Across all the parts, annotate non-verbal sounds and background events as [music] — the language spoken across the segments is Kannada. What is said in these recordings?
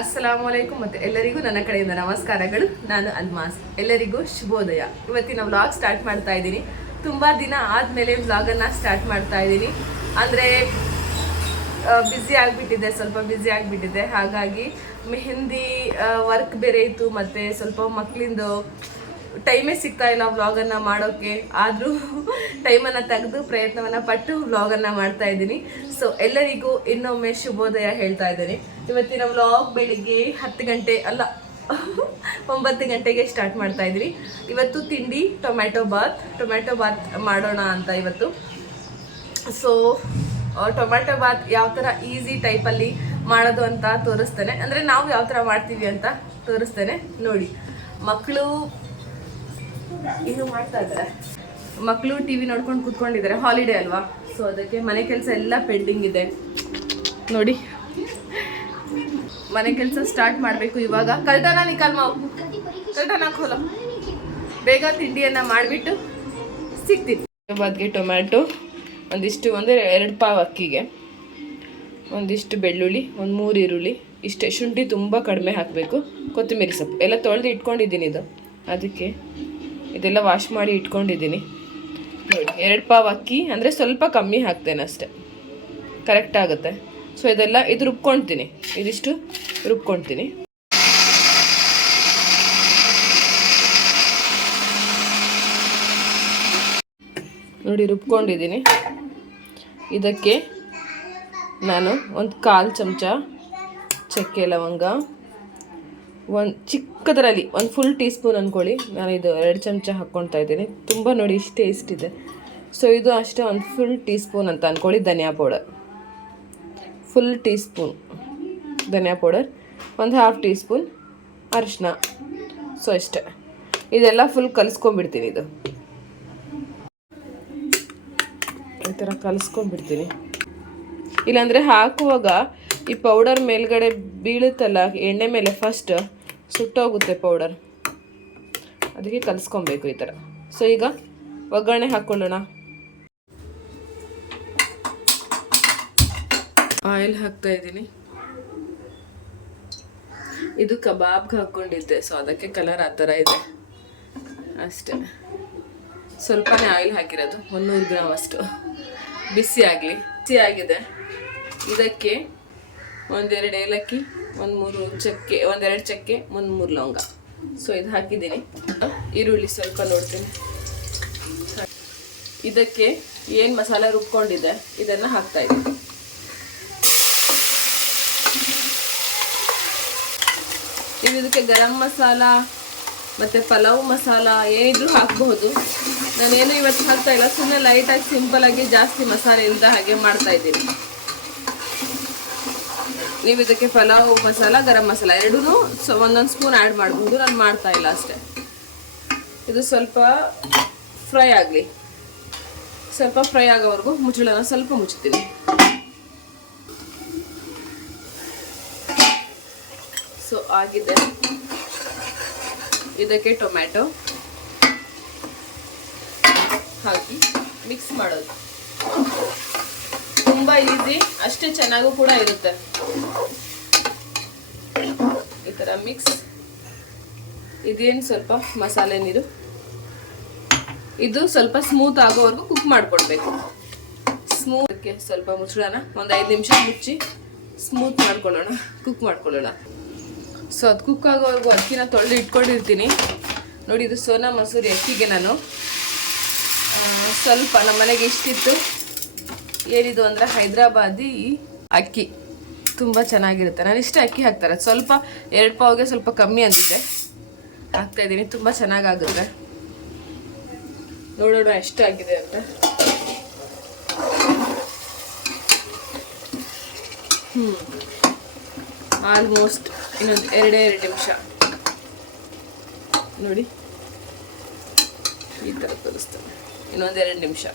ಅಸ್ಸಲಾಮು ಅಲೈಕುಮ್ ಮತ್ತೆ ಎಲ್ಲರಿಗೂ ನನ್ನ ಕಡೆಯಿಂದ ನಮಸ್ಕಾರಗಳು. ನಾನು ಅಲ್ಮಾಸ್. ಎಲ್ಲರಿಗೂ ಶುಭೋದಯ. ಇವತ್ತಿನ ವ್ಲಾಗ್ ಸ್ಟಾರ್ಟ್ ಮಾಡ್ತಾ ಇದ್ದೀನಿ. ತುಂಬ ದಿನ ಆದಮೇಲೆ ವ್ಲಾಗನ್ನು ಸ್ಟಾರ್ಟ್ ಮಾಡ್ತಾ ಇದ್ದೀನಿ. ಅಂದರೆ ಬ್ಯುಸಿ ಆಗಿಬಿಟ್ಟಿದೆ, ಸ್ವಲ್ಪ ಬ್ಯುಸಿ ಆಗಿಬಿಟ್ಟಿದೆ. ಹಾಗಾಗಿ ಮೆಹಂದಿ ವರ್ಕ್ ಬೇರೆ ಇತ್ತು, ಮತ್ತು ಸ್ವಲ್ಪ ಮಕ್ಕಳಿಂದು ಟೈಮೇ ಸಿಗ್ತಾ ಇಲ್ಲ ವ್ಲಾಗನ್ನು ಮಾಡೋಕ್ಕೆ ಆದರೂ ಟೈಮನ್ನು ತೆಗೆದು ಪ್ರಯತ್ನವನ್ನು ಪಟ್ಟು ವ್ಲಾಗನ್ನು ಮಾಡ್ತಾ ಇದ್ದೀನಿ. ಸೊ ಎಲ್ಲರಿಗೂ ಇನ್ನೊಮ್ಮೆ ಶುಭೋದಯ ಹೇಳ್ತಾ ಇದ್ದೀನಿ. ಇವತ್ತಿನ ವ್ಲಾಗ್ ಬೆಳಿಗ್ಗೆ ಹತ್ತು ಗಂಟೆ ಅಲ್ಲ, ಒಂಬತ್ತು ಗಂಟೆಗೆ ಸ್ಟಾರ್ಟ್ ಮಾಡ್ತಾ ಇದ್ವಿ ಇವತ್ತು ತಿಂಡಿ, ಟೊಮ್ಯಾಟೊ ಬಾತ್. ಟೊಮ್ಯಾಟೊ ಬಾತ್ ಮಾಡೋಣ ಅಂತ ಇವತ್ತು. ಸೊ ಟೊಮ್ಯಾಟೊ ಬಾತ್ ಯಾವ ಥರ ಈಸಿ ಟೈಪಲ್ಲಿ ಮಾಡೋದು ಅಂತ ತೋರಿಸ್ತೇನೆ. ಅಂದರೆ ನಾವು ಯಾವ ಥರ ಮಾಡ್ತೀವಿ ಅಂತ ತೋರಿಸ್ತೇನೆ. ನೋಡಿ ಮಕ್ಕಳು ಇನ್ನು ಮಾಡ್ತಾ ಇದ್ದಾರೆ. ಮಕ್ಕಳು ಟಿ ವಿ ನೋಡ್ಕೊಂಡು ಕೂತ್ಕೊಂಡಿದ್ದಾರೆ. ಹಾಲಿಡೇ ಅಲ್ವಾ? ಸೊ ಅದಕ್ಕೆ ಮನೆ ಕೆಲಸ ಎಲ್ಲ ಪೆಂಡಿಂಗ್ ಇದೆ. ನೋಡಿ ಮನೆ ಕೆಲಸ ಸ್ಟಾರ್ಟ್ ಮಾಡಬೇಕು ಇವಾಗ. ಕಲ್ತಾನ ನಿಕಲ್ ಮಾವು ಕಲ್ತಾನ ಖೋಲ ಬೇಗ ತಿಂಡಿಯನ್ನು ಮಾಡಿಬಿಟ್ಟು ಸಿಗ್ತೀನಿ. ಬಾದ್ಗೆ ಟೊಮ್ಯಾಟೊ, ಒಂದಿಷ್ಟು ಅಂದರೆ ಎರಡು ಪಾವ್ ಅಕ್ಕಿಗೆ, ಒಂದಿಷ್ಟು ಬೆಳ್ಳುಳ್ಳಿ, ಒಂದು ಮೂರು ಈರುಳ್ಳಿ, ಇಷ್ಟೇ ಶುಂಠಿ ತುಂಬ ಕಡಿಮೆ ಹಾಕಬೇಕು. ಕೊತ್ತಂಬರಿ ಸೊಪ್ಪು. ಎಲ್ಲ ತೊಳೆದು ಇಟ್ಕೊಂಡಿದ್ದೀನಿ ಇದು. ಅದಕ್ಕೆ ಇದೆಲ್ಲ ವಾಶ್ ಮಾಡಿ ಇಟ್ಕೊಂಡಿದ್ದೀನಿ. ನೋಡಿ, ಎರಡು ಪಾವ್ ಅಕ್ಕಿ ಅಂದರೆ ಸ್ವಲ್ಪ ಕಮ್ಮಿ ಹಾಕ್ತೇನೆ ಅಷ್ಟೆ. ಕರೆಕ್ಟ್ ಆಗುತ್ತೆ. ಸೊ ಇದೆಲ್ಲ ಇದು ರುಬ್ಕೊಳ್ತೀನಿ ಇದಿಷ್ಟು ರುಬ್ಕೊಳ್ತೀನಿ ನೋಡಿ, ರುಬ್ಕೊಂಡಿದ್ದೀನಿ. ಇದಕ್ಕೆ ನಾನು ಒಂದು ಕಾಲು ಚಮಚ ಚಕ್ಕೆ ಲವಂಗ, ಒಂದು ಚಿಕ್ಕದರಲ್ಲಿ ಒಂದು ಫುಲ್ ಟೀ ಸ್ಪೂನ್ ಅಂದ್ಕೊಳ್ಳಿ ನಾನು ಇದು ಎರಡು ಚಮಚ ಹಾಕ್ಕೊಳ್ತಾ ಇದ್ದೀನಿ. ತುಂಬ ನೋಡಿ, ಇಷ್ಟೇ ಇಷ್ಟಿದೆ ಸೊ ಇದು ಅಷ್ಟೇ ಒಂದು ಫುಲ್ ಟೀ ಸ್ಪೂನ್ ಅಂತ ಅಂದ್ಕೊಳ್ಳಿ ಧನಿಯಾ ಪೌಡರ್ ಫುಲ್ ಟೀ ಸ್ಪೂನ್ ಧನಿಯಾ ಪೌಡರ್ ಒಂದು ಹಾಫ್ ಟೀ ಸ್ಪೂನ್ ಅರಿಶಿನ ಸೊ ಅಷ್ಟೇ ಇದೆಲ್ಲ ಫುಲ್ ಕಲಿಸ್ಕೊಂಡ್ಬಿಡ್ತೀನಿ ಇದು. ಈ ಥರ ಕಲಿಸ್ಕೊಂಡ್ಬಿಡ್ತೀನಿ. ಇಲ್ಲಾಂದರೆ ಹಾಕುವಾಗ ಈ ಪೌಡರ್ ಮೇಲ್ಗಡೆ ಬೀಳುತ್ತಲ್ಲ, ಎಣ್ಣೆ ಮೇಲೆ ಫಸ್ಟ್ ಸುಟ್ಟೋಗುತ್ತೆ ಪೌಡರ್ ಅದಕ್ಕೆ ಕಲಿಸ್ಕೊಬೇಕು ಈ ಥರ ಸೊ ಈಗ ಒಗ್ಗರಣೆ ಹಾಕ್ಕೊಳ್ಳೋಣ ಆಯಿಲ್ ಹಾಕ್ತಾ ಇದ್ದೀನಿ. ಇದು ಕಬಾಬ್ಗೆ ಹಾಕ್ಕೊಂಡಿದ್ದೆ ಸೊ ಅದಕ್ಕೆ ಕಲರ್ ಆ ಥರ ಇದೆ. ಅಷ್ಟೇ. ಸ್ವಲ್ಪನೇ ಆಯಿಲ್ ಹಾಕಿರೋದು, ಮುನ್ನೂರು ಗ್ರಾಮ್ ಅಷ್ಟು. ಬಿಸಿ ಆಗಲಿ, ಬಿಸಿ ಆಗಿದೆ. ಇದಕ್ಕೆ ಒಂದೆರಡು ಏಲಕ್ಕಿ ಒಂದು ಮೂರು ಚಕ್ಕೆ, ಒಂದೆರಡು ಚಕ್ಕೆ ಒಂದು ಮೂರು ಲವಂಗ. ಸೊ ಇದು ಹಾಕಿದ್ದೀನಿ. ಈರುಳ್ಳಿ ಸ್ವಲ್ಪ ನೋಡ್ತೀನಿ. ಇದಕ್ಕೆ ಏನು ಮಸಾಲೆ ರುಬ್ಕೊಂಡಿದೆ ಇದನ್ನು ಹಾಕ್ತಾ ನೀವು ಇದಕ್ಕೆ ಗರಂ ಮಸಾಲ ಮತ್ತು ಪಲಾವ್ ಮಸಾಲ ಏನಿದ್ರು ಹಾಕಬಹುದು. ನಾನೇನು ಇವತ್ತು ಹಾಕ್ತಾ ಇಲ್ಲ ಸುಮ್ಮನೆ ಲೈಟಾಗಿ ಸಿಂಪಲಾಗಿ ಜಾಸ್ತಿ ಮಸಾಲೆ ಇಲ್ಲದ ಹಾಗೆ ಮಾಡ್ತಾ ಇದ್ದೀನಿ. ನೀವು ಇದಕ್ಕೆ ಪಲಾವ್ ಮಸಾಲ, ಗರಂ ಮಸಾಲ ಎರಡೂ ಸೊ ಒಂದೊಂದು ಸ್ಪೂನ್ ಆ್ಯಡ್ ಮಾಡಬಹುದು ನಾನು ಮಾಡ್ತಾ ಇಲ್ಲ ಅಷ್ಟೇ. ಇದು ಸ್ವಲ್ಪ ಫ್ರೈ ಆಗಲಿ. ಸ್ವಲ್ಪ ಫ್ರೈ ಆಗೋವರೆಗೂ ಮುಚ್ಚಳನ ಸ್ವಲ್ಪ ಮುಚ್ತೀನಿ ಸೊ ಆಗಿದೆ. ಇದಕ್ಕೆ ಟೊಮ್ಯಾಟೊ. ಹಾಕಿ ಮಿಕ್ಸ್ ಮಾಡೋದು. ತುಂಬ ಈಸಿ ಅಷ್ಟೇ ಚೆನ್ನಾಗೂ ಕೂಡ ಇರುತ್ತೆ. ಈ ಥರ ಮಿಕ್ಸ್ ಇದೇನು ಸ್ವಲ್ಪ ಮಸಾಲೆ ನೀರು? ಇದು ಸ್ವಲ್ಪ ಸ್ಮೂತ್ ಆಗೋವರೆಗೂ ಕುಕ್ ಮಾಡಿಕೊಡ್ಬೇಕು. ಸ್ಮೂತ್ಗೆ ಸ್ವಲ್ಪ ಮುಚ್ಚಿಡೋಣ ಒಂದು ಐದು ನಿಮಿಷ ಮುಚ್ಚಿ ಸ್ಮೂತ್ ಮಾಡ್ಕೊಳ್ಳೋಣ ಕುಕ್ ಮಾಡ್ಕೊಳ್ಳೋಣ. ಸೊ ಅದು ಕುಕ್ ಆಗೋವರೆಗೂ ಅಕ್ಕಿನ ತೊಳೆದು ಇಟ್ಕೊಂಡಿರ್ತೀನಿ. ನೋಡಿ, ಇದು ಸೋನಾ ಮಸೂರಿ ಅಕ್ಕಿಗೆ ನಾನು. ಸ್ವಲ್ಪ ನಮ್ಮ ಮನೆಗೆ ಇಷ್ಟಿತ್ತು. ಏನಿದು ಅಂದರೆ ಹೈದ್ರಾಬಾದಿ ಅಕ್ಕಿ. ತುಂಬ ಚೆನ್ನಾಗಿರುತ್ತೆ. ನಾನು ಇಷ್ಟ ಅಕ್ಕಿ ಹಾಕ್ತಾರೆ. ಸ್ವಲ್ಪ ಎರಡು ಪಾವ್ಗೆ ಸ್ವಲ್ಪ ಕಮ್ಮಿ ಅಂದಿದೆ. ಹಾಕ್ತಾಯಿದ್ದೀನಿ ತುಂಬ ಚೆನ್ನಾಗಾಗುತ್ತೆ. ನೋಡೋಣ ಎಷ್ಟಾಗಿದೆ ಅಂತ. ಹ್ಞೂ ಆಲ್ಮೋಸ್ಟ್ ಇನ್ನೊಂದು ಎರಡೇ ಎರಡು ನಿಮಿಷ. ನೋಡಿ. ಈ ಥರ ತೋರಿಸ್ತೇನೆ. ಇನ್ನೊಂದು ಎರಡು ನಿಮಿಷ.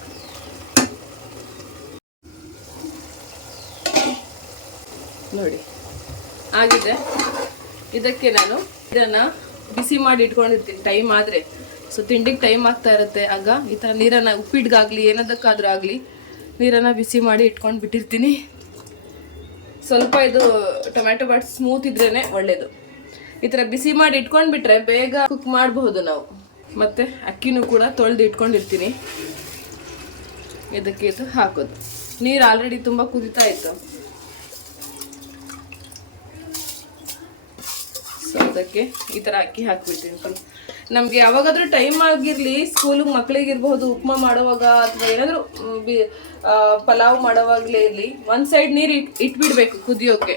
ನೋಡಿ. ಆಗಿದೆ. ಇದಕ್ಕೆ ನಾನು ಇದನ್ನು ಬಿಸಿ ಮಾಡಿ ಇಟ್ಕೊಂಡಿರ್ತೀನಿ. ಟೈಮ್ ಆದರೆ. ಸೊ, ತಿಂಡಿಗೆ ಟೈಮ್ ಆಗ್ತಾ ಇರುತ್ತೆ. ಆಗ ಈ ಥರ ನೀರನ್ನು ಉಪ್ಪಿಟ್ಟಿಗಾಗಲಿ ಏನದಕ್ಕಾದ್ರೂ ಆಗಲಿ, ನೀರನ್ನು ಬಿಸಿ ಮಾಡಿ ಇಟ್ಕೊಂಡು ಬಿಟ್ಟಿರ್ತೀನಿ ಸ್ವಲ್ಪ ಇದು ಟೊಮೆಟೊ ಬಾಟ್ ಸ್ಮೂತ್ ಇದ್ರೇನೆ ಒಳ್ಳೇದು. ಈ ಥರ ಬಿಸಿ ಮಾಡಿ ಇಟ್ಕೊಂಡ್ಬಿಟ್ರೆ ಬೇಗ ಕುಕ್ ಮಾಡಬಹುದು ನಾವು. ಮತ್ತೆ ಅಕ್ಕಿನೂ ಕೂಡ ತೊಳೆದು ಇಟ್ಕೊಂಡಿರ್ತೀನಿ. ಇದಕ್ಕೆ ಇದು ಹಾಕೋದು. ನೀರು ಆಲ್ರೆಡಿ ತುಂಬ ಕುದಿತಾ ಇತ್ತು. ಸೊ ಅದಕ್ಕೆ ಈ ಥರ ಅಕ್ಕಿ ಹಾಕ್ಬಿಡ್ತೀನಿ. ಸ್ವಲ್ಪ ನಮಗೆ ಯಾವಾಗಾದ್ರೂ ಟೈಮ್ ಆಗಿರಲಿ ಸ್ಕೂಲಿಗೆ ಮಕ್ಕಳಿಗಿರ್ಬಹುದು ಉಪ್ಮಾ ಮಾಡುವಾಗ ಅಥವಾ ಏನಾದರೂ ಪಲಾವ್ ಮಾಡೋವಾಗಲೇ ಇರಲಿ, ಒಂದು ಸೈಡ್ ನೀರು ಇಟ್, ಇಟ್ಬಿಡ್ಬೇಕು ಕುದಿಯೋಕೆ.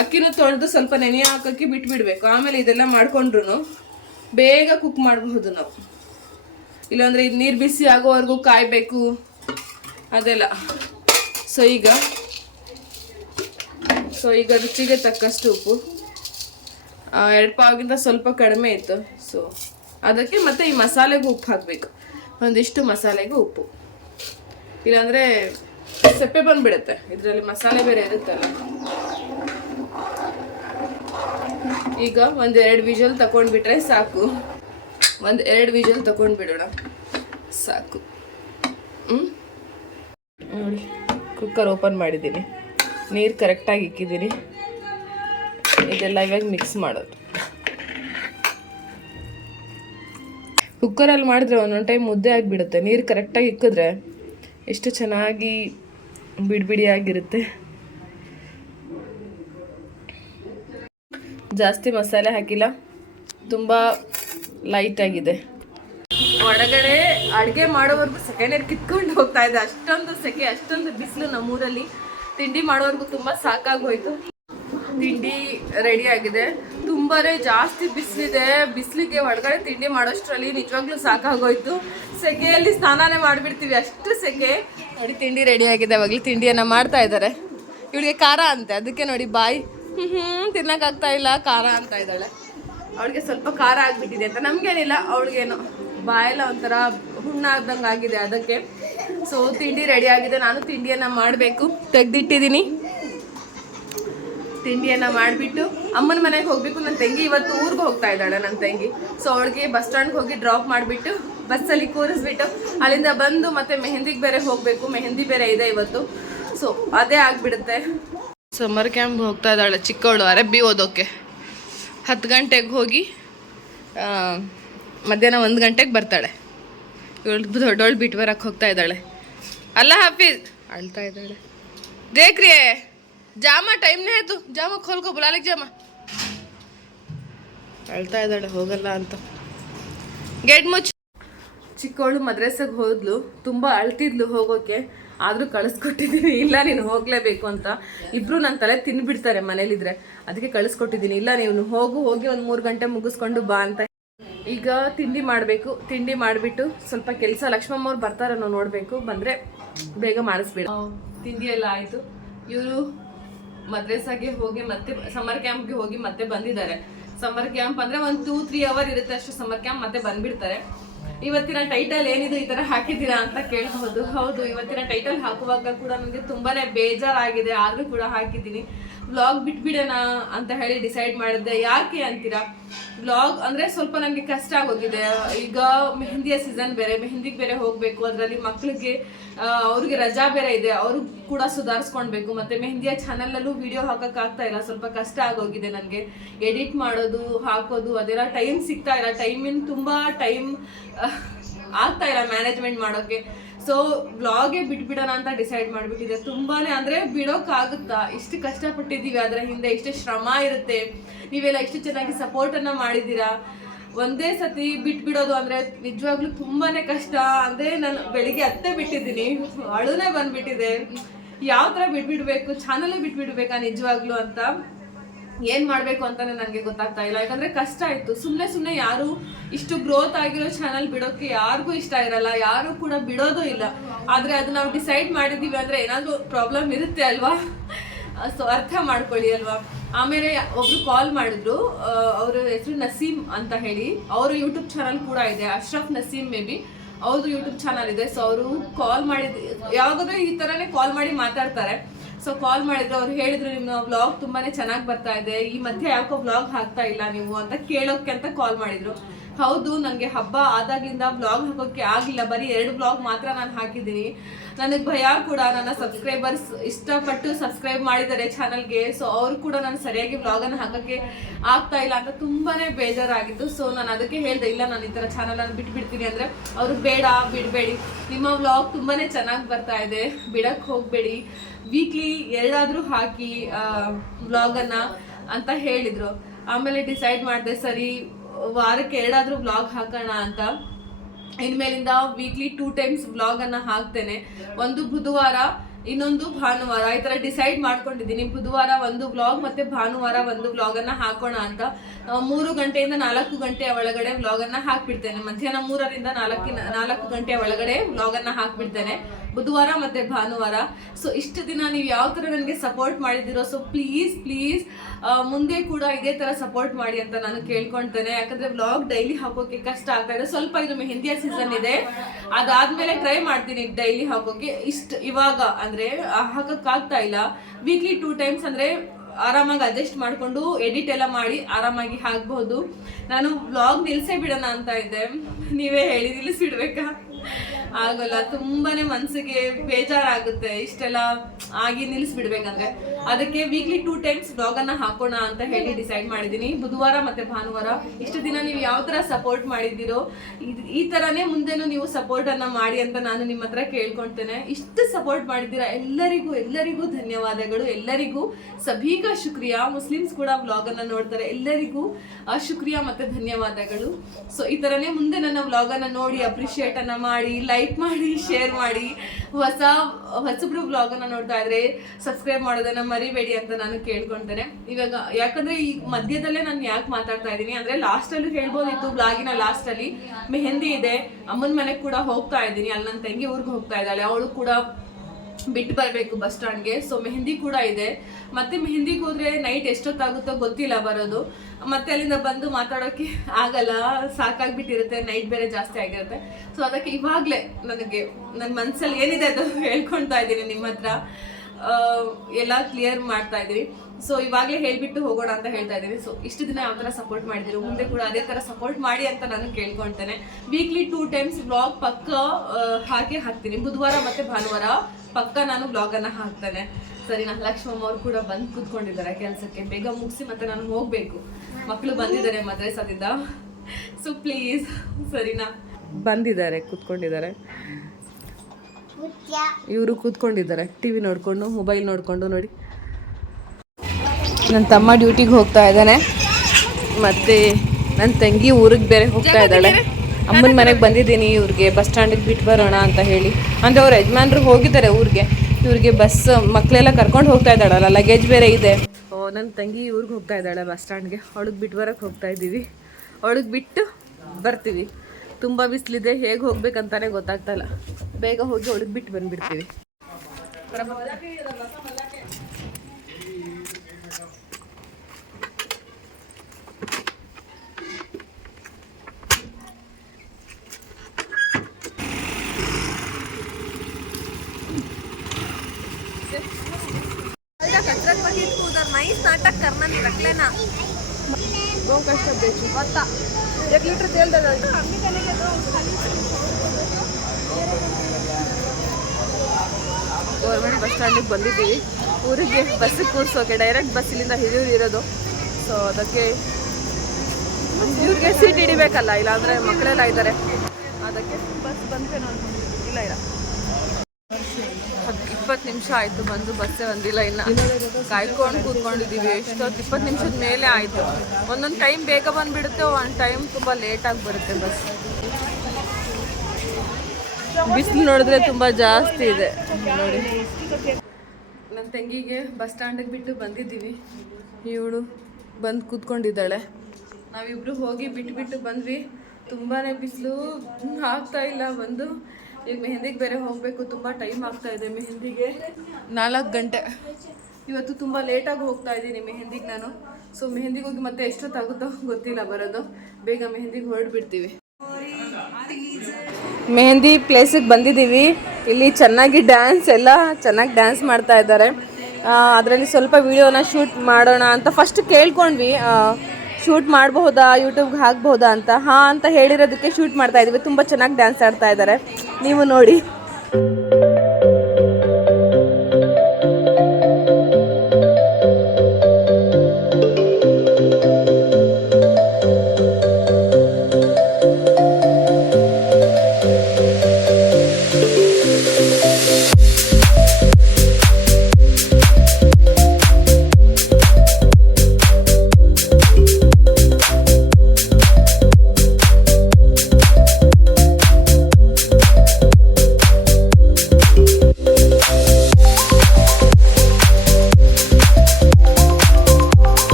ಅಕ್ಕಿನೂ ತೊಳೆದು ಸ್ವಲ್ಪ ನೆನೆ ಹಾಕಕ್ಕೆ ಬಿಟ್ಬಿಡ್ಬೇಕು. ಆಮೇಲೆ ಇದೆಲ್ಲ ಮಾಡ್ಕೊಂಡ್ರು ಬೇಗ ಕುಕ್ ಮಾಡಬಹುದು ನಾವು. ಇಲ್ಲಾಂದ್ರೆ ಇದು ನೀರು ಬಿಸಿ ಆಗೋವರೆಗೂ ಕಾಯಬೇಕು. ಅದೆಲ್ಲ. ಸೊ ಈಗ ಸೊ ಈಗ ರುಚಿಗೆ ತಕ್ಕಷ್ಟು ಉಪ್ಪು. ಎರಡು ಪಾವ್ಗಿಂತ ಸ್ವಲ್ಪ ಕಡಿಮೆ ಇತ್ತು. ಸೊ ಅದಕ್ಕೆ ಮತ್ತೆ ಈ ಮಸಾಲೆಗೂ ಉಪ್ಪು ಹಾಕಬೇಕು. ಒಂದಿಷ್ಟು ಮಸಾಲೆಗೂ ಉಪ್ಪು. ಇಲ್ಲಾಂದರೆ ಸೆಪ್ಪೆ ಬಂದುಬಿಡುತ್ತೆ. ಇದರಲ್ಲಿ ಮಸಾಲೆ ಬೇರೆ ಇರುತ್ತಲ್ಲ. ಈಗ ಒಂದು ಎರಡು ವಿಜಲ್ ತಗೊಂಡ್ಬಿಟ್ರೆ ಸಾಕು. ಒಂದು ಎರಡು ವಿಜಲ್ ತಗೊಂಡ್ಬಿಡೋಣ ಸಾಕು. ಹ್ಞೂ ನೋಡಿ ಕುಕ್ಕರ್ ಓಪನ್ ಮಾಡಿದ್ದೀನಿ. ನೀರು ಕರೆಕ್ಟಾಗಿ ಇಕ್ಕಿದ್ದೀನಿ. ಇದೆಲ್ಲ ಇವಾಗ ಮಿಕ್ಸ್ ಮಾಡೋದು. ಕುಕ್ಕರಲ್ಲಿ ಮಾಡಿದ್ರೆ ಒಂದೊಂದು ಟೈಮ್ ಮುದ್ದೆ ಆಗಿಬಿಡುತ್ತೆ. ನೀರು ಕರೆಕ್ಟಾಗಿ ಇಕ್ಕಿದ್ರೆ ಎಷ್ಟು ಚೆನ್ನಾಗಿ ಬಿಡಿಬಿಡಿಯಾಗಿರುತ್ತೆ ಜಾಸ್ತಿ ಮಸಾಲೆ ಹಾಕಿಲ್ಲ. ತುಂಬ ಲೈಟಾಗಿದೆ ಒಳಗಡೆ ಅಡುಗೆ ಮಾಡೋವರೆಗೂ ಸೆಕೆಂಡ್ ಕಿತ್ಕೊಂಡು ಹೋಗ್ತಾ ಇದೆ. ಅಷ್ಟೊಂದು ಸೆಕೆ, ಅಷ್ಟೊಂದು ಬಿಸಿಲು ನಮ್ಮೂರಲ್ಲಿ. ತಿಂಡಿ ಮಾಡೋವರೆಗೂ ತುಂಬ ಸಾಕಾಗೋಯ್ತು ತಿಂಡಿ ರೆಡಿ ಆಗಿದೆ. ತುಂಬಾ ಜಾಸ್ತಿ ಬಿಸಿಲಿದೆ. ಬಿಸಿಲಿಗೆ ಒಳಗಡೆ ತಿಂಡಿ ಮಾಡೋಷ್ಟರಲ್ಲಿ ನಿಜವಾಗ್ಲೂ ಸಾಕಾಗೋಯ್ತು. ಸೆಕೆಯಲ್ಲಿ ಸ್ನಾನನೇ ಮಾಡಿಬಿಡ್ತೀವಿ. ಅಷ್ಟು ಸೆಕೆ. ನೋಡಿ, ತಿಂಡಿ ರೆಡಿ ಆಗಿದೆ. ಅವಾಗಲೂ ತಿಂಡಿಯನ್ನು ಮಾಡ್ತಾ ಇದ್ದಾರೆ. ಇವಳಿಗೆ ಖಾರ ಅಂತೆ. ಅದಕ್ಕೆ ನೋಡಿ, ಬಾಯಿ. ಹ್ಞೂ ಹ್ಞೂ ತಿನ್ನೋಕ್ಕಾಗ್ತಾ ಇಲ್ಲ. ಖಾರ ಅಂತ ಇದ್ದಾಳೆ. ಅವಳಿಗೆ ಸ್ವಲ್ಪ ಖಾರ ಆಗಿಬಿಟ್ಟಿದೆ ಅಂತ. ನಮಗೇನಿಲ್ಲ. ಅವಳಿಗೇನು ಬಾಯೆಲ್ಲ ಒಂಥರ ಹುಣ್ಣಾಗ್ದಂಗೆ ಆಗಿದೆ ಅದಕ್ಕೆ. ಸೊ ತಿಂಡಿ ರೆಡಿ ಆಗಿದೆ. ನಾನು ತಿಂಡಿಯನ್ನು ಮಾಡಬೇಕು. ತೆಗ್ದಿಟ್ಟಿದ್ದೀನಿ. ತಿಂಡಿಯನ್ನ ಮಾಡಿಬಿಟ್ಟು ಅಮ್ಮನ ಮನೆಗೆ ಹೋಗಬೇಕು. ನನ್ನ ತಂಗಿ ಇವತ್ತು ಊರಿಗೆ ಹೋಗ್ತಾ ಇದ್ದಾಳೆ ನನ್ನ ತಂಗಿ. ಸೊ ಅವಳಿಗೆ ಬಸ್ ಸ್ಟ್ಯಾಂಡ್ಗೆ ಹೋಗಿ ಡ್ರಾಪ್ ಮಾಡಿಬಿಟ್ಟು ಬಸ್ಸಲ್ಲಿ ಕೂರಿಸ್ಬಿಟ್ಟು ಅಲ್ಲಿಂದ ಬಂದು ಮತ್ತೆ ಮೆಹಂದಿಗೆ ಬೇರೆ ಹೋಗಬೇಕು. ಮೆಹಂದಿ ಬೇರೆ ಇದೆ ಇವತ್ತು. ಸೊ ಅದೇ ಆಗಿಬಿಡುತ್ತೆ. ಸಮ್ಮರ್ ಕ್ಯಾಂಪ್ ಹೋಗ್ತಾ ಇದ್ದಾಳೆ ಚಿಕ್ಕವಳು, ಅರಬ್ಬಿ ಓದೋಕ್ಕೆ ಹತ್ತು ಗಂಟೆಗೆ ಹೋಗಿ ಮಧ್ಯಾಹ್ನ ಒಂದು ಗಂಟೆಗೆ ಬರ್ತಾಳೆ. ಇವಳು ದೊಡ್ಡವಳು ಬಿಟ್ಟು ಬರಕ್ಕೆ ಹೋಗ್ತಾ ಇದ್ದಾಳೆ. ಅಲ್ಲ ಹಾಫೀಸ್ ಅಳ್ತಾ ಇದ್ದಾಳೆ. ದೇಖ್ರಿ ಜಾಮ ಟೈಮ್ನೇ ಆಯ್ತು. ಜಾಮ ಖೋಲ್ಕೊ ಬುಲಾಲಿಕ್ ಜಾಮ. ಅಳ್ತಾ ಇದ್ದಾಳೆ ಹೋಗಲ್ಲ ಅಂತ. ಗೇಟ್ ಮುಚ್ಚ. ಚಿಕ್ಕವಳು ಮದ್ರಸೆಗೆ ಹೋದ್ಲು ತುಂಬ ಅಳ್ತಿದ್ಲು ಹೋಗೋಕೆ. ಆದರೂ ಕಳಿಸ್ಕೊಟ್ಟಿದ್ದೀನಿ ಇಲ್ಲ ನೀನು ಹೋಗಲೇಬೇಕು ಅಂತ. ಇಬ್ಬರು ನನ್ನ ತಲೆ ತಿನ್ಬಿಡ್ತಾರೆ ಮನೇಲಿದ್ರೆ. ಅದಕ್ಕೆ ಕಳಿಸ್ಕೊಟ್ಟಿದ್ದೀನಿ ಇಲ್ಲ ನೀವು ಹೋಗು ಹೋಗಿ ಒಂದು ಮೂರು ಗಂಟೆ ಮುಗಿಸ್ಕೊಂಡು ಬಾ ಅಂತ. ಈಗ ತಿಂಡಿ ಮಾಡಬೇಕು ತಿಂಡಿ ಮಾಡಿಬಿಟ್ಟು ಸ್ವಲ್ಪ ಕೆಲಸ ಲಕ್ಷ್ಮಮ್ಮ ಅವ್ರು ಬರ್ತಾರ ನೋಡಬೇಕು. ಬಂದರೆ ಬೇಗ ಮಾಡಿಸ್ಬೇಡ. ತಿಂಡಿ ಎಲ್ಲ ಆಯಿತು. ಇವರು ಮದ್ರಸಾಗೆ ಹೋಗಿ ಮತ್ತೆ ಸಮ್ಮರ್ ಕ್ಯಾಂಪ್ಗೆ ಹೋಗಿ ಮತ್ತೆ ಬಂದಿದ್ದಾರೆ. ಸಮ್ಮರ್ ಕ್ಯಾಂಪ್ ಅಂದ್ರೆ ಒಂದು ಟೂ ತ್ರೀ ಅವರ್ ಇರುತ್ತೆ ಅಷ್ಟು ಸಮ್ಮರ್ ಕ್ಯಾಂಪ್ ಮತ್ತೆ ಬಂದ್ಬಿಡ್ತಾರೆ. ಇವತ್ತಿನ ಟೈಟಲ್ ಏನಿದು ಈ ತರ ಹಾಕಿದ್ದೀರಾ ಅಂತ ಕೇಳಬಹುದು. ಹೌದು, ಇವತ್ತಿನ ಟೈಟಲ್ ಹಾಕುವಾಗ ಕೂಡ ನನಗೆ ತುಂಬಾನೇ ಬೇಜಾರಾಗಿದೆ. ಆದ್ರೂ ಕೂಡ ಹಾಕಿದ್ದೀನಿ. ವ್ಲಾಗ್ ಬಿಟ್ಬಿಡೋಣ ಅಂತ ಹೇಳಿ ಡಿಸೈಡ್ ಮಾಡಿದ್ದೆ. ಯಾಕೆ ಅಂತೀರಾ? ವ್ಲಾಗ್ ಅಂದರೆ ಸ್ವಲ್ಪ ನನಗೆ ಕಷ್ಟ ಆಗೋಗಿದೆ. ಈಗ ಮೆಹಂದಿಯ ಸೀಸನ್ ಬೇರೆ, ಮೆಹಂದಿಗೆ ಬೇರೆ ಹೋಗಬೇಕು. ಅದರಲ್ಲಿ ಮಕ್ಕಳಿಗೆ ಅವ್ರಿಗೆ ರಜಾ ಬೇರೆ ಇದೆ. ಅವರು ಕೂಡ ಸುಧಾರಿಸ್ಕೊಳ್ಬೇಕು. ಮತ್ತು ಮೆಹಂದಿಯ ಚಾನಲಲ್ಲೂ ವಿಡಿಯೋ ಹಾಕೋಕ್ಕಾಗ್ತಾ ಇಲ್ಲ. ಸ್ವಲ್ಪ ಕಷ್ಟ ಆಗೋಗಿದೆ ನನಗೆ. ಎಡಿಟ್ ಮಾಡೋದು, ಹಾಕೋದು, ಅದೆಲ್ಲ ಟೈಮ್ ಸಿಗ್ತಾ ಇಲ್ಲ. ಟೈಮಿನ ತುಂಬ ಟೈಮ್ ಆಗ್ತಾ ಇಲ್ಲ ಮ್ಯಾನೇಜ್ಮೆಂಟ್ ಮಾಡೋಕೆ. ಸೊ ವ್ಲಾಗೇ ಬಿಟ್ಬಿಡೋಣ ಅಂತ ಡಿಸೈಡ್ ಮಾಡಿಬಿಟ್ಟಿದೆ. ತುಂಬಾನೇ ಅಂದ್ರೆ ಬಿಡೋಕ್ಕಾಗುತ್ತಾ? ಇಷ್ಟು ಕಷ್ಟಪಟ್ಟಿದ್ದೀವಿ, ಅದರ ಹಿಂದೆ ಇಷ್ಟು ಶ್ರಮ ಇರುತ್ತೆ. ನೀವೆಲ್ಲ ಇಷ್ಟು ಚೆನ್ನಾಗಿ ಸಪೋರ್ಟ್ ಅನ್ನ ಮಾಡಿದ್ದೀರಾ? ಒಂದೇ ಸತಿ ಬಿಟ್ಬಿಡೋದು ಅಂದ್ರೆ ನಿಜವಾಗ್ಲೂ ತುಂಬಾನೇ ಕಷ್ಟ. ಅಂದ್ರೆ ನಾನು ಬೆಳಿಗ್ಗೆ ಅತ್ತೆ ಬಿಟ್ಟಿದ್ದೀನಿ. ಅಳುನೇ ಬಂದ್ಬಿಟ್ಟಿದೆ. ಯಾವ ಥರ ಬಿಟ್ಬಿಡ್ಬೇಕು? ಚಾನಲೇ ಬಿಟ್ಬಿಡ್ಬೇಕಾ ನಿಜವಾಗ್ಲೂ ಅಂತ? ಏನ್ ಮಾಡ್ಬೇಕು ಅಂತಾನೆ ನನಗೆ ಗೊತ್ತಾಗ್ತಾ ಇಲ್ಲ. ಯಾಕಂದ್ರೆ ಕಷ್ಟ ಆಯ್ತು. ಸುಮ್ನೆ ಸುಮ್ನೆ ಯಾರು ಇಷ್ಟು ಗ್ರೋತ್ ಆಗಿರೋ ಚಾನಲ್ ಬಿಡೋಕೆ ಯಾರಿಗೂ ಇಷ್ಟ ಇರಲ್ಲ. ಯಾರು ಕೂಡ ಬಿಡೋದು ಇಲ್ಲ. ಆದ್ರೆ ಅದು ನಾವು ಡಿಸೈಡ್ ಮಾಡಿದೀವಿ ಅಂದ್ರೆ ಏನಾದ್ರೂ ಪ್ರಾಬ್ಲಮ್ ಇರುತ್ತೆ ಅಲ್ವಾ? ಸೊ ಅರ್ಥ ಮಾಡ್ಕೊಳ್ಳಿ ಅಲ್ವಾ? ಆಮೇಲೆ ಒಬ್ರು ಕಾಲ್ ಮಾಡಿದ್ರು. ಅವ್ರ ಹೆಸರು ನಸೀಮ್ ಅಂತ ಹೇಳಿ. ಅವ್ರ ಯೂಟ್ಯೂಬ್ ಚಾನಲ್ ಕೂಡ ಇದೆ. Ashraf Naseem maybe. ಅವ್ರದ್ದು ಯೂಟ್ಯೂಬ್ ಚಾನಲ್ ಇದೆ. ಸೊ ಅವರು ಕಾಲ್ ಮಾಡಿದ್ ಯಾವಾಗಾದ್ರೂ ಈ ಥರನೇ ಕಾಲ್ ಮಾಡಿ ಮಾತಾಡ್ತಾರೆ. ಸೊ ಕಾಲ್ ಮಾಡಿದ್ರು, ಅವ್ರು ಹೇಳಿದ್ರು ನಿಮ್ಮ ವ್ಲಾಗ್ ತುಂಬಾನೇ ಚೆನ್ನಾಗಿ ಬರ್ತಾ ಇದೆ. ಈ ಮಧ್ಯೆ ಯಾಕೋ ವ್ಲಾಗ್ ಹಾಕ್ತಾ ಇಲ್ಲ ನೀವು ಅಂತ ಕೇಳೋಕೆ ಅಂತ ಕಾಲ್ ಮಾಡಿದ್ರು. ಹೌದು, ನನಗೆ ಹಬ್ಬ ಆದಾಗಿಂದ ಬ್ಲಾಗ್ ಹಾಕೋಕ್ಕೆ ಆಗಿಲ್ಲ ಬರೀ ಎರಡು ಬ್ಲಾಗ್ ಮಾತ್ರ ನಾನು ಹಾಕಿದ್ದೀನಿ. ನನಗೆ ಭಯ ಕೂಡ ನನ್ನ ಸಬ್ಸ್ಕ್ರೈಬರ್ಸ್ ಇಷ್ಟಪಟ್ಟು ಸಬ್ಸ್ಕ್ರೈಬ್ ಮಾಡಿದ್ದಾರೆ ಚಾನಲ್ಗೆ ಸೊ ಅವರು ಕೂಡ ನಾನು ಸರಿಯಾಗಿ ಬ್ಲಾಗನ್ನು ಹಾಕೋಕ್ಕೆ ಆಗ್ತಾ ಇಲ್ಲ ಅಂತ ತುಂಬಾ ಬೇಜಾರಾಗಿತ್ತು. ಸೊ ನಾನು ಅದಕ್ಕೆ ಹೇಳಿದೆ, ಇಲ್ಲ, ನಾನು ಈ ಥರ ಚಾನಲನ್ನು ಬಿಟ್ಬಿಡ್ತೀನಿ ಅಂದರೆ ಅವರು ಬೇಡ, ಬಿಡಬೇಡಿ. ನಿಮ್ಮ ವ್ಲಾಗ್ ತುಂಬಾ ಚೆನ್ನಾಗಿ ಬರ್ತಾ ಇದೆ. ಬಿಡಕ್ಕೆ ಹೋಗಬೇಡಿ. ವೀಕ್ಲಿ ಎರಡಾದರೂ ಹಾಕಿ ವ್ಲಾಗನ್ನು ಅಂತ ಹೇಳಿದರು. ಆಮೇಲೆ ಡಿಸೈಡ್ ಮಾಡಿದೆ, ಸರಿ ವಾರಕ್ಕೆ ಎರಡಾದರೂ ಬ್ಲಾಗ್ ಹಾಕೋಣ ಅಂತ. ಇನ್ಮೇಲಿಂದ ವೀಕ್ಲಿ ಟೂ ಟೈಮ್ಸ್ ವ್ಲಾಗ್ ಅನ್ನ ಹಾಕ್ತೇನೆ. ಒಂದು ಬುಧವಾರ, ಇನ್ನೊಂದು ಭಾನುವಾರ. ಈ ತರ ಡಿಸೈಡ್ ಮಾಡ್ಕೊಂಡಿದ್ದೀನಿ. ಬುಧವಾರ ಒಂದು ವ್ಲಾಗ್ ಮತ್ತೆ ಭಾನುವಾರ ಒಂದು ವ್ಲಾಗ್ ಅನ್ನ ಹಾಕೋಣ ಅಂತ. ಮೂರು ಗಂಟೆಯಿಂದ ನಾಲ್ಕು ಗಂಟೆಯ ಒಳಗಡೆ ವ್ಲಾಗ್ ಅನ್ನ ಹಾಕ್ಬಿಡ್ತೇನೆ. ಮಧ್ಯಾಹ್ನ ಮೂರರಿಂದ ನಾಲ್ಕಿನ, ನಾಲ್ಕು ಗಂಟೆಯ ಒಳಗಡೆ ವ್ಲಾಗ್ ಅನ್ನ ಹಾಕ್ಬಿಡ್ತೇನೆ. ಬುಧವಾರ ಮತ್ತೆ ಭಾನುವಾರ. ಸೊ ಇಷ್ಟು ದಿನ ನೀವು ಯಾವ ತರ ನನಗೆ ಸಪೋರ್ಟ್ ಮಾಡಿದಿರೋ ಸೊ ಪ್ಲೀಸ್ ಪ್ಲೀಸ್ ಮುಂದೆ ಕೂಡ ಇದೇ ತರ ಸಪೋರ್ಟ್ ಮಾಡಿ ಅಂತ ನಾನು ಕೇಳ್ಕೊಳ್ತೇನೆ. ಯಾಕಂದ್ರೆ ವ್ಲಾಗ್ ಡೈಲಿ ಹಾಕೋಕೆ ಕಷ್ಟ ಆಗ್ತಾ ಇದೆ. ಸ್ವಲ್ಪ ಇದು ಮೆಹಂದಿಯ ಸೀಸನ್ ಇದೆ. ಅದಾದಮೇಲೆ ಟ್ರೈ ಮಾಡ್ತೀನಿ ಡೈಲಿ ಹಾಕೋಕೆ. ಇಷ್ಟು ಇವಾಗ ಅಂದ್ರೆ ಹಾಕೋಕ್ಕಾಗ್ತಾ ಇಲ್ಲ. ವೀಕ್ಲಿ ಟೂ ಟೈಮ್ಸ್ ಅಂದ್ರೆ ಆರಾಮಾಗಿ ಅಡ್ಜಸ್ಟ್ ಮಾಡಿಕೊಂಡು ಎಡಿಟ್ ಎಲ್ಲ ಮಾಡಿ ಆರಾಮಾಗಿ ಹಾಕ್ಬಹುದು ನಾನು ವ್ಲಾಗ್ ನಿಲ್ಸೇ ಬಿಡೋಣ ಅಂತ ಇದ್ದೆ. ನೀವೇ ಹೇಳಿ ನಿಲ್ಲಿಸ್ಬಿಡ್ಬೇಕಾ? ಆಗೋಲ್ಲ. ತುಂಬಾನೇ ಮನ್ಸಿಗೆ ಬೇಜಾರಾಗುತ್ತೆ. ಇಷ್ಟೆಲ್ಲ ಆಗಿ ನಿಲ್ಲಿಸ್ಬಿಡ್ಬೇಕಂದ್ರೆ. ಅದಕ್ಕೆ ವೀಕ್ಲಿ ಟೂ ಟೈಮ್ಸ್ ಬ್ಲಾಗ್ ಅನ್ನ ಹಾಕೋಣ ಅಂತ ಹೇಳಿ ಡಿಸೈಡ್ ಮಾಡಿದೀನಿ ಬುಧವಾರ ಮತ್ತೆ ಭಾನುವಾರ ಇಷ್ಟು ದಿನ ನೀವು ಯಾವ ತರ ಸಪೋರ್ಟ್ ಮಾಡಿದ್ದೀರೋ ಈ ತರನೇ ಮುಂದೆನೂ ನೀವು ಸಪೋರ್ಟ್ ಅನ್ನ ಮಾಡಿ ಅಂತ ನಾನು ನಿಮ್ಮ ಹತ್ರ ಕೇಳ್ಕೊಳ್ತೇನೆ. ಇಷ್ಟು ಸಪೋರ್ಟ್ ಮಾಡಿದ್ದೀರಾ ಎಲ್ಲರಿಗೂ ಎಲ್ಲರಿಗೂ ಧನ್ಯವಾದಗಳು. ಎಲ್ಲರಿಗೂ ಸಭೀಕ ಶುಕ್ರಿಯಾ. ಮುಸ್ಲಿಮ್ಸ್ ಕೂಡ ವ್ಲಾಗ್ ಅನ್ನ ನೋಡ್ತಾರೆ. ಎಲ್ಲರಿಗೂ ಶುಕ್ರಿಯಾ ಮತ್ತೆ ಧನ್ಯವಾದಗಳು. ಸೊ ಈ ತರನೇ ಮುಂದೆ ನನ್ನ ವ್ಲಾಗ್ ಅನ್ನ ನೋಡಿ ಅಪ್ರಿಷಿಯೇಟ್ ಅನ್ನ ಮಾಡಿ ಲೈಕ್ ಮಾಡಿ ಶೇರ್ ಮಾಡಿ. ಹೊಸ, ಹೊಸಬ್ರು ಬ್ಲಾಗ್ ಅನ್ನ ನೋಡ್ತಾ ಇದ್ರೆ ಸಬ್ಸ್ಕ್ರೈಬ್ ಮಾಡೋದನ್ನ ಮರಿಬೇಡಿ ಅಂತ ನಾನು ಕೇಳ್ಕೊಂತೇನೆ. ಇವಾಗ ಯಾಕಂದ್ರೆ ಈ ಮಧ್ಯದಲ್ಲೇ ನಾನು ಯಾಕೆ ಮಾತಾಡ್ತಾ ಇದ್ದೀನಿ ಅಂದ್ರೆ ಲಾಸ್ಟ್ ಅಲ್ಲಿ ಹೇಳ್ಬೋದಿತ್ತು ಬ್ಲಾಗಿನ ಲಾಸ್ಟ್ ಅಲ್ಲಿ. ಮೆಹಂದಿ ಇದೆ, ಅಮ್ಮನ ಮನೆಗೆ ಕೂಡ ಹೋಗ್ತಾ ಇದ್ದೀನಿ. ಅಲ್ಲಿ ನನ್ನ ತಂಗಿ ಊರಿಗೆ ಹೋಗ್ತಾ ಇದ್ದಾಳೆ. ಅವಳು ಕೂಡ ಬಿಟ್ಟು ಬರಬೇಕು ಬಸ್ ಸ್ಟ್ಯಾಂಡ್ಗೆ. ಸೊ ಮೆಹಂದಿ ಕೂಡ ಇದೆ. ಮತ್ತೆ ಮೆಹಂದಿಗೆ ಹೋದ್ರೆ ನೈಟ್ ಎಷ್ಟೊತ್ತಾಗುತ್ತೋ ಗೊತ್ತಿಲ್ಲ ಬರೋದು. ಮತ್ತೆ ಅಲ್ಲಿಂದ ಬಂದು ಮಾತಾಡೋಕೆ ಆಗಲ್ಲ. ಸಾಕಾಗ್ಬಿಟ್ಟಿರುತ್ತೆ. ನೈಟ್ ಬೇರೆ ಜಾಸ್ತಿ ಆಗಿರುತ್ತೆ. ಸೊ ಅದಕ್ಕೆ ಇವಾಗಲೇ ನನಗೆ ನನ್ನ ಮನಸ್ಸಲ್ಲಿ ಏನಿದೆ ಅದು [laughs] ಹೇಳ್ಕೊಳ್ತಾ ಇದ್ದೀನಿ ನಿಮ್ಮ ಹತ್ರ. ಎಲ್ಲ ಕ್ಲಿಯರ್ ಮಾಡ್ತಾ ಇದ್ದೀವಿ. ಸೊ ಇವಾಗಲೇ ಹೇಳಿಬಿಟ್ಟು ಹೋಗೋಣ ಅಂತ ಹೇಳ್ತಾ ಇದ್ದೀನಿ. ಸೊ ಇಷ್ಟು ದಿನ ಯಾವ ಥರ ಸಪೋರ್ಟ್ ಮಾಡಿದ್ರು ಮುಂದೆ ಕೂಡ ಅದೇ ಥರ ಸಪೋರ್ಟ್ ಮಾಡಿ ಅಂತ ನಾನು ಕೇಳ್ಕೊಳ್ತೇನೆ. ವೀಕ್ಲಿ ಟೂ ಟೈಮ್ಸ್ ಬ್ಲಾಗ್ ಪಕ್ಕ ಹಾಗೆ ಹಾಕಿ ಹಾಕ್ತೀನಿ. ಬುಧವಾರ ಮತ್ತು ಭಾನುವಾರ. ಪಕ್ಕ ನಾನು ಬ್ಲಾಗ್ ಅನ್ನ ಹಾಕ್ತೇನೆ. ನಾನು ಲಕ್ಷ್ಮಮ್ಮ ಅವ್ರು ಕೂಡ ಬಂದು ಕೂತ್ಕೊಂಡಿದ್ದಾರೆ ಕೆಲಸಕ್ಕೆ. ಬೇಗ ಮುಗಿಸಿ ಮತ್ತೆ ನಾನು ಹೋಗ್ಬೇಕು. ಮಕ್ಕಳು ಬಂದಿದ್ದಾರೆ ಮದ್ರಸದಿಂದ ಸೊ ಪ್ಲೀಸ್ ಸರಿನಾ ಬಂದಿದ್ದಾರೆ ಕೂತ್ಕೊಂಡಿದ್ದಾರೆ. ಇವರು ಕೂತ್ಕೊಂಡಿದ್ದಾರೆ. ಟಿವಿ ನೋಡ್ಕೊಂಡು ಮೊಬೈಲ್ ನೋಡ್ಕೊಂಡು ನೋಡಿ. ನನ್ನ ತಮ್ಮ ಡ್ಯೂಟಿಗೆ ಹೋಗ್ತಾ ಇದ್ದಾನೆ. ಮತ್ತೆ ನನ್ನ ತಂಗಿ ಊರಿಗೆ ಬೇರೆ ಹೋಗ್ತಾ ಇದ್ದಾಳೆ. ಅಮ್ಮನ ಮನೆಗೆ ಬಂದಿದ್ದೀನಿ, ಇವ್ರಿಗೆ ಬಸ್ ಸ್ಟ್ಯಾಂಡಿಗೆ ಬಿಟ್ಟು ಬರೋಣ ಅಂತ ಹೇಳಿ. ಅಂದರೆ ಅವ್ರ ಯಜಮಾನ್ರು ಹೋಗಿದ್ದಾರೆ ಊರಿಗೆ. ಇವ್ರಿಗೆ ಬಸ್ ಮಕ್ಕಳೆಲ್ಲ ಕರ್ಕೊಂಡು ಹೋಗ್ತಾ ಇದ್ದಾಳಲ್ಲ ಲಗೇಜ್ ಬೇರೆ ಇದೆ. ಓ ನನ್ನ ತಂಗಿ ಊರಿಗೆ ಹೋಗ್ತಾ ಇದ್ದಾಳೆ ಬಸ್ ಸ್ಟ್ಯಾಂಡ್ಗೆ ಅವಳಿಗೆ ಬಿಟ್ಟು ಬರೋಕ್ಕೆ ಹೋಗ್ತಾ ಇದ್ದೀವಿ. ಅವಳಿಗೆ ಬಿಟ್ಟು ಬರ್ತೀವಿ. ತುಂಬ ಬಿಸಿಲಿದೆ, ಹೇಗೆ ಹೋಗ್ಬೇಕಂತಾನೆ ಗೊತ್ತಾಗ್ತಾ ಇಲ್ಲ. ಬೇಗ ಹೋಗಿ ಅವಳಿಗೆ ಬಿಟ್ಟು ಬಂದ್ಬಿಡ್ತೀವಿ. ಆಗಿತ್ತು ಉದರ್ ನೈಸ್ ನಾಟಕ ಕರ್ನನ್ ರಕ್ಲೆನ. ದೋ ಕಷ್ಟ ಬೇಕು. ಗೊತ್ತ ಎಕ್ ಲೀಟರ್ ತೇಲ್ ದದ ಅಮ್ಮಿ ಕನೆಗೆ ದೋ ಖಾಲಿ ಗೌರ್ಮೆಂಟ್ ಬಸ್ ಸ್ಟ್ಯಾಂಡಿಗೆ ಬಂದಿದ್ದೀವಿ. ಊರಿಗೆ ಬಸ್ಸಿಗೆ ಕೂರಿಸೋಕೆ ಡೈರೆಕ್ಟ್ ಬಸ್ ಇಲ್ಲಿಂದ ಹಿರಿಯೂರು ಇರೋದು. ಸೊ ಅದಕ್ಕೆ ಊರಿಗೆ ಸೀಟ್ ಹಿಡಿಬೇಕಲ್ಲ ಇಲ್ಲಾಂದರೆ ಮಕ್ಕಳೆಲ್ಲ ಇದ್ದಾರೆ. ಅದಕ್ಕೆ ಬಸ್ ಬಂತೇನೋ ಇಲ್ಲ ಇಲ್ಲ. ಇಪ್ಪತ್ತು ನಿಮಿಷ ಆಯಿತು ಬಂದು ಬಸ್ಸೇ ಬಂದಿಲ್ಲ, ಇನ್ನು ಕಾಯ್ಕೊಂಡು ಕೂತ್ಕೊಂಡಿದ್ದೀವಿ ಎಷ್ಟೊತ್ತು, ಇಪ್ಪತ್ತು ನಿಮಿಷದ ಮೇಲೆ ಆಯಿತು. ಒಂದೊಂದು ಟೈಮ್ ಬೇಗ ಬಂದುಬಿಡುತ್ತೆ ಒಂದು ಟೈಮ್ ತುಂಬ ಲೇಟಾಗಿ ಬರುತ್ತೆ ಬಸ್ ಬಿಸಿಲು ನೋಡಿದ್ರೆ ತುಂಬ ಜಾಸ್ತಿ ಇದೆ. ನೋಡಿ. ನನ್ನ ತಂಗಿಗೆ ಬಸ್ ಸ್ಟ್ಯಾಂಡಿಗೆ ಬಿಟ್ಟು ಬಂದಿದ್ದೀವಿ. ಇವಳು ಬಂದು ಕೂತ್ಕೊಂಡಿದ್ದಾಳೆ. ನಾವಿಬ್ರು ಹೋಗಿ ಬಿಟ್ಟು ಬಿಟ್ಟು ಬಂದ್ವಿ. ತುಂಬಾ ಬಿಸಿಲು ಆಗ್ತಾ ಇಲ್ಲ. ಬಂದು ಈಗ ಮೆಹಂದಿಗೆ ಬೇರೆ ಹೋಗಬೇಕು ತುಂಬ ಟೈಮ್ ಆಗ್ತಾ ಇದೆ ಮೆಹಂದಿಗೆ. ನಾಲ್ಕು ಗಂಟೆ. ಇವತ್ತು ತುಂಬ ಲೇಟಾಗಿ ಹೋಗ್ತಾ ಇದ್ದೀನಿ ಮೆಹಂದಿಗೆ ನಾನು. ಸೊ ಮೆಹಂದಿಗೆ ಹೋಗಿ ಮತ್ತೆ ಎಷ್ಟೊತ್ತಾಗುತ್ತೋ ಗೊತ್ತಿಲ್ಲ ಬರೋದು. ಬೇಗ ಮೆಹಂದಿಗೆ ಹೊರಡ್ಬಿಡ್ತೀವಿ. ಮೆಹಂದಿ ಪ್ಲೇಸಿಗೆ ಬಂದಿದ್ದೀವಿ. ಇಲ್ಲಿ ಚೆನ್ನಾಗಿ ಡ್ಯಾನ್ಸ್ ಎಲ್ಲ ಚೆನ್ನಾಗಿ ಡ್ಯಾನ್ಸ್ ಮಾಡ್ತಾ ಇದ್ದಾರೆ. ಅದರಲ್ಲಿ ಸ್ವಲ್ಪ ವಿಡಿಯೋನ ಶೂಟ್ ಮಾಡೋಣ ಅಂತ ಫಸ್ಟ್ ಕೇಳ್ಕೊಂಡ್ವಿ. ಶೂಟ್ ಮಾಡಬಹುದಾ, ಯೂಟ್ಯೂಬ್ಗೆ ಹಾಕ್ಬಹುದಾ ಅಂತ? ಹಾಂ ಅಂತ ಹೇಳಿರೋದಕ್ಕೆ ಶೂಟ್ ಮಾಡ್ತಾ ಇದ್ದೀವಿ. ತುಂಬ ಚೆನ್ನಾಗಿ ಡ್ಯಾನ್ಸ್ ಆಡ್ತಾ ಇದ್ದಾರೆ. ನೀವು ನೋಡಿ.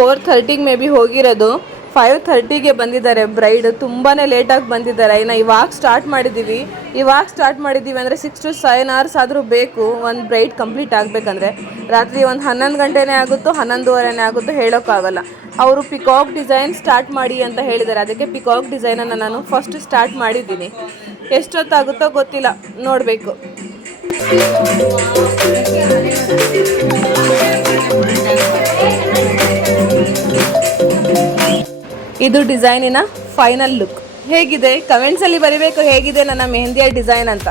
ಫೋರ್ ಥರ್ಟಿಗೆ ಮೇ ಬಿ ಹೋಗಿರೋದು. ಫೈವ್ ಥರ್ಟಿಗೆ ಬಂದಿದ್ದಾರೆ ಬ್ರೈಡ್ ತುಂಬಾ ಲೇಟಾಗಿ ಬಂದಿದ್ದಾರೆ. ಇನ್ನು ಇವಾಗ ಸ್ಟಾರ್ಟ್ ಮಾಡಿದ್ದೀವಿ ಇವಾಗ ಸ್ಟಾರ್ಟ್ ಮಾಡಿದ್ದೀವಿ ಅಂದರೆ ಸಿಕ್ಸ್ ಟು ಸೆವೆನ್ ಅವರ್ಸ್ ಆದರೂ ಬೇಕು. ಒಂದು ಬ್ರೈಡ್ ಕಂಪ್ಲೀಟ್ ಆಗಬೇಕಂದ್ರೆ. ರಾತ್ರಿ ಒಂದು ಹನ್ನೊಂದು ಗಂಟೆನೇ ಆಗುತ್ತೋ ಹನ್ನೊಂದುವರೆನೇ ಆಗುತ್ತೋ ಹೇಳೋಕ್ಕಾಗಲ್ಲ. ಅವರು ಪಿಕಾಕ್ ಡಿಸೈನ್ ಸ್ಟಾರ್ಟ್ ಮಾಡಿ ಅಂತ ಹೇಳಿದ್ದಾರೆ. ಅದಕ್ಕೆ ಪಿಕಾಕ್ ಡಿಸೈನನ್ನು ನಾನು ಫಸ್ಟ್ ಸ್ಟಾರ್ಟ್ ಮಾಡಿದ್ದೀನಿ. ಎಷ್ಟೊತ್ತಾಗುತ್ತೋ ಗೊತ್ತಿಲ್ಲ. ನೋಡಬೇಕು. ಇದು ಡಿಸೈನಿನ ಫೈನಲ್ ಲುಕ್. ಹೇಗಿದೆ? ಕಮೆಂಟ್ಸ್ ಅಲ್ಲಿ ಬರಿಬೇಕು, ಹೇಗಿದೆ ನನ್ನ ಮೆಹಂದಿಯ ಡಿಸೈನ್ ಅಂತ.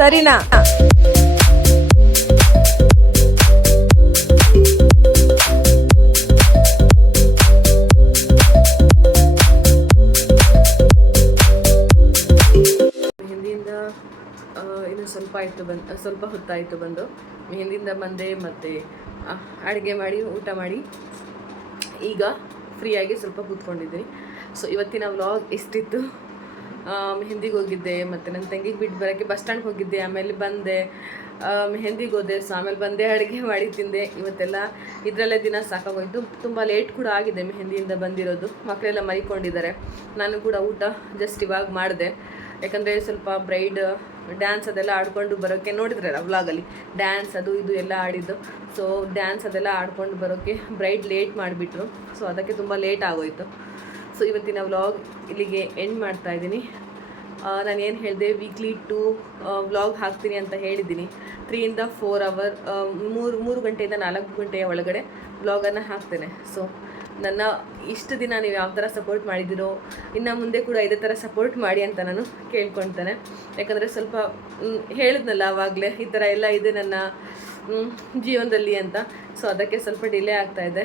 ಸರಿನಾ? ಸ್ವಲ್ಪ ಆಯಿತು ಬಂದು, ಸ್ವಲ್ಪ ಹೊತ್ತಾಯಿತು ಬಂದು. ಮೆಹಂದಿಯಿಂದ ಬಂದೆ ಮತ್ತು ಅಡುಗೆ ಮಾಡಿ, ಊಟ ಮಾಡಿ. ಈಗ ಫ್ರೀಯಾಗಿ ಸ್ವಲ್ಪ ಕೂತ್ಕೊಂಡಿದ್ದೀನಿ. ಸೊ ಇವತ್ತಿನ ವ್ಲಾಗ್ ಇಷ್ಟಿತ್ತು ಆ, ಮೆಹಂದಿಗೆ ಹೋಗಿದ್ದೆ ಮತ್ತು ನನ್ನ ತಂಗಿಗೆ ಬಿಟ್ಟು ಬರೋಕ್ಕೆ ಬಸ್ ಸ್ಟ್ಯಾಂಡ್ಗೆ ಹೋಗಿದ್ದೆ ಆಮೇಲೆ ಬಂದೆ. ಮೆಹಂದಿಗೆ ಹೋದೆ ಸೊ ಆಮೇಲೆ ಬಂದೆ ಅಡುಗೆ ಮಾಡಿ ತಿಂದೆ. ಇವತ್ತೆಲ್ಲ ಇದರಲ್ಲೇ ದಿನ ಸಾಕಾಗೋಯ್ತು. ತುಂಬ ಲೇಟ್ ಕೂಡ ಆಗಿದೆ ಮೆಹಂದಿಯಿಂದ ಬಂದಿರೋದು. ಮಕ್ಕಳೆಲ್ಲ ಮೈಕೊಂಡಿದ್ದಾರೆ ನಾನು ಕೂಡ ಊಟ ಜಸ್ಟ್ ಇವಾಗ ಮಾಡಿದೆ. ಯಾಕಂದರೆ ಸ್ವಲ್ಪ ಬ್ರೈಡ್ ಡ್ಯಾನ್ಸ್ ಅದೆಲ್ಲ ಆಡ್ಕೊಂಡು ಬರೋಕ್ಕೆ ನೋಡಿದ್ರಲ್ಲ ವ್ಲಾಗಲ್ಲಿ ಡ್ಯಾನ್ಸ್ ಅದು ಇದು ಎಲ್ಲ ಆಡಿದ್ದು. ಸೊ ಡ್ಯಾನ್ಸ್ ಅದೆಲ್ಲ ಆಡ್ಕೊಂಡು ಬರೋಕ್ಕೆ ಬ್ರೈಡ್ ಲೇಟ್ ಮಾಡಿಬಿಟ್ರು. ಸೊ ಅದಕ್ಕೆ ತುಂಬ ಲೇಟ್ ಆಗೋಯಿತು. ಸೊ ಇವತ್ತಿನ ವ್ಲಾಗ್ ಇಲ್ಲಿಗೆ ಎಂಡ್ ಮಾಡ್ತಾ ಇದ್ದೀನಿ. ನಾನು ಏನು ಹೇಳಿದೆ ವೀಕ್ಲಿ ಟು ವ್ಲಾಗ್ ಹಾಕ್ತೀನಿ ಅಂತ ಹೇಳಿದ್ದೀನಿ. ತ್ರೀಯಿಂದ ಫೋರ್ ಅವರ್ ಮೂರು ಮೂರು ಗಂಟೆಯಿಂದ ನಾಲ್ಕು ಗಂಟೆಯ ಒಳಗಡೆ ವ್ಲಾಗನ್ನು ಹಾಕ್ತೇನೆ. ಸೊ ನನ್ನ ಇಷ್ಟು ದಿನ ನೀವು ಯಾವ ಥರ ಸಪೋರ್ಟ್ ಮಾಡಿದ್ದೀರೋ, ಇನ್ನು ಮುಂದೆ ಕೂಡ ಇದೇ ಥರ ಸಪೋರ್ಟ್ ಮಾಡಿ ಅಂತ ನಾನು ಕೇಳ್ಕೊಳ್ತೇನೆ. ಯಾಕಂದರೆ ಸ್ವಲ್ಪ ಹೇಳಿದ್ನಲ್ಲ ಆವಾಗಲೇ ಈ ಥರ ಎಲ್ಲ ಇದೆ ನನ್ನ ಜೀವನದಲ್ಲಿ ಅಂತ. ಸೊ ಅದಕ್ಕೆ ಸ್ವಲ್ಪ ಡಿಲೇ ಆಗ್ತಾ ಇದೆ.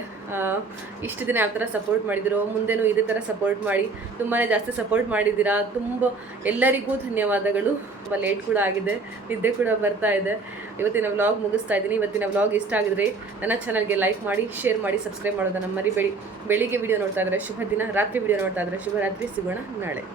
ಇಷ್ಟು ದಿನ ಯಾವ ಥರ ಸಪೋರ್ಟ್ ಮಾಡಿದಿರೋ, ಮುಂದೆನೂ ಇದೇ ಥರ ಸಪೋರ್ಟ್ ಮಾಡಿ ತುಂಬಾ ಜಾಸ್ತಿ ಸಪೋರ್ಟ್ ಮಾಡಿದ್ದೀರಾ? ತುಂಬ, ಎಲ್ಲರಿಗೂ ಧನ್ಯವಾದಗಳು. ತುಂಬ ಲೇಟ್ ಕೂಡ ಆಗಿದೆ, ನಿದ್ದೆ ಕೂಡ ಬರ್ತಾ ಇದೆ. ಇವತ್ತಿನ ವ್ಲಾಗ್ ಮುಗಿಸ್ತಾ ಇದ್ದೀನಿ. ಇವತ್ತಿನ ವ್ಲಾಗ್ ಇಷ್ಟ ಆಗಿದ್ರೆ ನನ್ನ ಚಾನಲ್ಗೆ ಲೈಕ್ ಮಾಡಿ ಶೇರ್ ಮಾಡಿ ಸಬ್ಸ್ಕ್ರೈಬ್ ಮಾಡೋದನ್ನು ಮರಿಬೇಡಿ. ಬೆಳಿಗ್ಗೆ ವಿಡಿಯೋ ನೋಡ್ತಾ ಇದ್ದಾರೆ ಶುಭ ದಿನ ರಾತ್ರಿ ವಿಡಿಯೋ ನೋಡ್ತಾ ಇದ್ದಾರೆ ಶುಭ ರಾತ್ರಿ ಸಿಗೋಣ ನಾಳೆ.